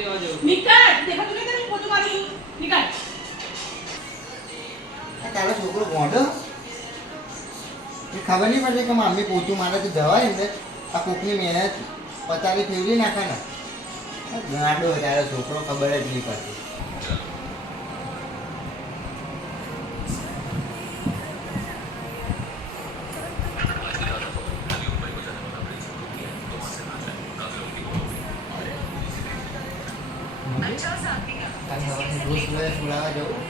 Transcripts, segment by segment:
લેવા જવું. નીકળ દેખાતું નહીં તને પોતું મારું છું નીકળ આ તારો છોકરો ગોંડો એ ખબર નહીં પડતી કે મમ્મી પોતું મારે તો જવાય ને આ કોકની મહેનત પતાવી ફેરવી નાખે ને ગાંડો તારો છોકરો ખબર જ નહીં પડતી સુલાવા જવું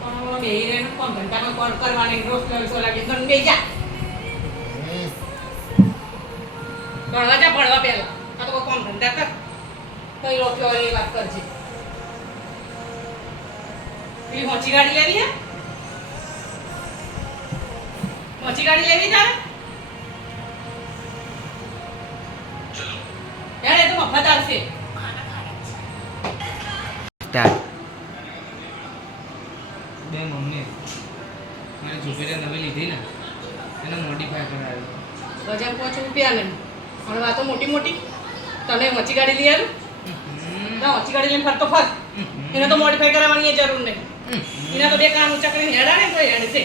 પણ બેહી રહે કોણ ઘંટામાં કોણ કરવાની રોજ કરશો લાગે ગણ બે જા ભણવા જા ભણવા પહેલા આ તો કોઈ કોણ ધંધા કર કઈ રોક્યો એ વાત કરજે પેલી મોચી ગાડી લેવી હે મોચી ગાડી લેવી તારે યાર એ તો મફત આવશે બે મમ્મી મારી છોકરીએ નવી લીધી ને એને મોડિફાય કરાવી. ગજબ 5 રૂપિયા નહીં હવે વાતો મોટી મોટી તને મોચી ગાડી લઈ આવ્યું ના મોચી ગાડી લઈને ફરતો ફર એને તો મોડિફાઈ કરાવવાની જરૂર નહીં એના તો બે કામ ઊંચા કરીને હેડા ને તો હેડ છે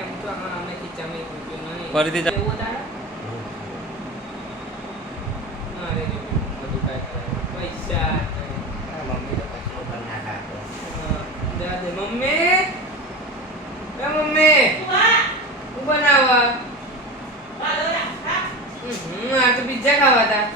એમ તો અમે ખીચામાં એક રૂપિયો નહીં. ફરીથી જા. એવું તારે? અરે જો બધું કાંઈ કરાય. પૈસા મમ્મી તો કચરો પર ના કાઢો દાદે મમ્મી એ મમ્મી હું બનાવવા આ તો પિઝા ખાવા હતા